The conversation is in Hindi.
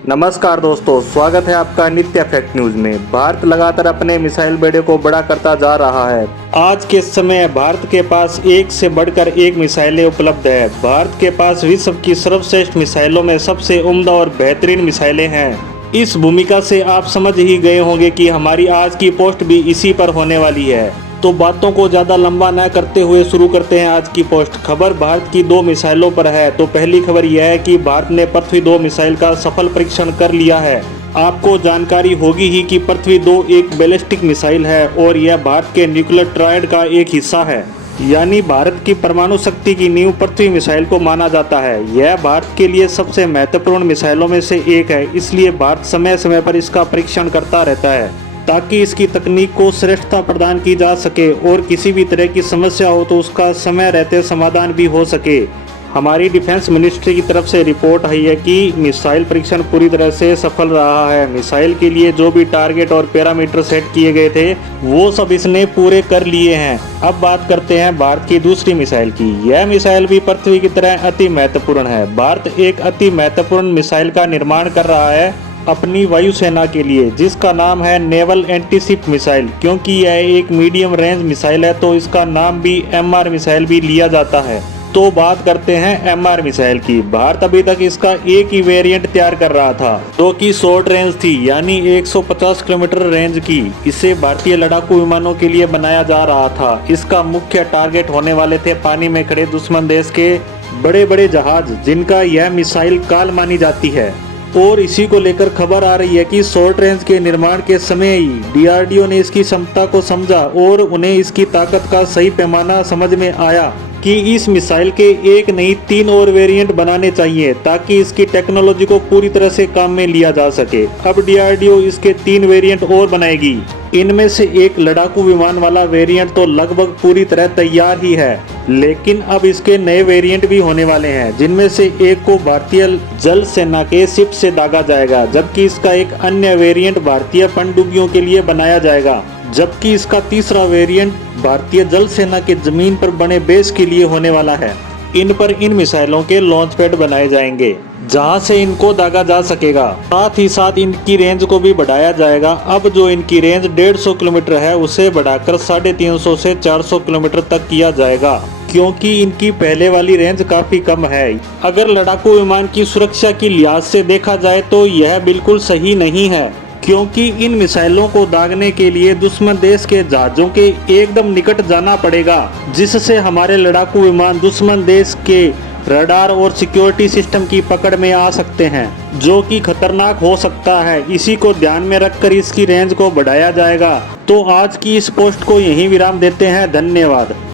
नमस्कार दोस्तों, स्वागत है आपका नित्य फैक्ट न्यूज में। भारत लगातार अपने मिसाइल बेड़े को बड़ा करता जा रहा है। आज के समय भारत के पास एक से बढ़कर एक मिसाइलें उपलब्ध है। भारत के पास विश्व की सर्वश्रेष्ठ मिसाइलों में सबसे उम्दा और बेहतरीन मिसाइलें हैं। इस भूमिका से आप समझ ही गए होंगे कि हमारी आज की पोस्ट भी इसी पर होने वाली है। तो बातों को ज्यादा लंबा न करते हुए शुरू करते हैं आज की पोस्ट। खबर भारत की 2 मिसाइलों पर है। तो पहली खबर यह है कि भारत ने पृथ्वी 2 मिसाइल का सफल परीक्षण कर लिया है। आपको जानकारी होगी ही कि पृथ्वी 2 एक बैलिस्टिक मिसाइल है और यह भारत के न्यूक्लियर ट्रायड का एक हिस्सा है। यानी भारत की परमाणु शक्ति की नींव पृथ्वी मिसाइल को माना जाता है। यह भारत के लिए सबसे महत्वपूर्ण मिसाइलों में से एक है, इसलिए भारत समय समय पर इसका परीक्षण करता रहता है ताकि इसकी तकनीक को श्रेष्ठता प्रदान की जा सके और किसी भी तरह की समस्या हो तो उसका समय रहते समाधान भी हो सके। हमारी डिफेंस मिनिस्ट्री की तरफ से रिपोर्ट आई है कि मिसाइल परीक्षण पूरी तरह से सफल रहा है। मिसाइल के लिए जो भी टारगेट और पैरामीटर सेट किए गए थे वो सब इसने पूरे कर लिए हैं। अब बात करते हैं भारत की दूसरी मिसाइल की। यह मिसाइल भी पृथ्वी की तरह अति महत्वपूर्ण है। भारत एक अति महत्वपूर्ण मिसाइल का निर्माण कर रहा है अपनी वायुसेना के लिए, जिसका नाम है नेवल एंटीशिप मिसाइल। क्योंकि यह एक मीडियम रेंज मिसाइल है तो इसका नाम भी MR मिसाइल भी लिया जाता है। तो बात करते हैं MR मिसाइल की। भारत अभी तक इसका एक ही वेरिएंट तैयार कर रहा था जो कि शॉर्ट रेंज थी, यानी 150 किलोमीटर रेंज की। इसे भारतीय लड़ाकू विमानों के लिए बनाया जा रहा था। इसका मुख्य टारगेट होने वाले थे पानी में खड़े दुश्मन देश के बड़े बड़े जहाज, जिनका यह मिसाइल काल मानी जाती है। और इसी को लेकर खबर आ रही है कि शॉर्ट रेंज के निर्माण के समय ही DRDO ने इसकी क्षमता को समझा और उन्हें इसकी ताकत का सही पैमाना समझ में आया कि इस मिसाइल के एक नहीं 3 और वेरिएंट बनाने चाहिए ताकि इसकी टेक्नोलॉजी को पूरी तरह से काम में लिया जा सके। अब DRDO इसके 3 वेरिएंट और बनाएगी। इनमें से एक लड़ाकू विमान वाला वेरिएंट तो लगभग पूरी तरह तैयार ही है, लेकिन अब इसके नए वेरिएंट भी होने वाले हैं, जिनमें से एक को भारतीय जल सेना के शिप से दागा जाएगा, जबकि इसका एक अन्य वेरिएंट भारतीय पनडुब्बियों के लिए बनाया जाएगा, जबकि इसका तीसरा वेरिएंट भारतीय जल सेना के जमीन पर बने बेस के लिए होने वाला है। इन पर इन मिसाइलों के लॉन्च पैड बनाए जाएंगे जहां से इनको दागा जा सकेगा। साथ ही साथ इनकी रेंज को भी बढ़ाया जाएगा। अब जो इनकी रेंज 150 किलोमीटर है उसे बढ़ाकर 350 से 400 किलोमीटर तक किया जाएगा, क्योंकि इनकी पहले वाली रेंज काफी कम है। अगर लड़ाकू विमान की सुरक्षा की लिहाज से देखा जाए तो यह बिल्कुल सही नहीं है, क्योंकि इन मिसाइलों को दागने के लिए दुश्मन देश के जहाजों के एकदम निकट जाना पड़ेगा, जिससे हमारे लड़ाकू विमान दुश्मन देश के रडार और सिक्योरिटी सिस्टम की पकड़ में आ सकते हैं, जो कि खतरनाक हो सकता है। इसी को ध्यान में रखकर इसकी रेंज को बढ़ाया जाएगा। तो आज की इस पोस्ट को यहीं विराम देते हैं। धन्यवाद।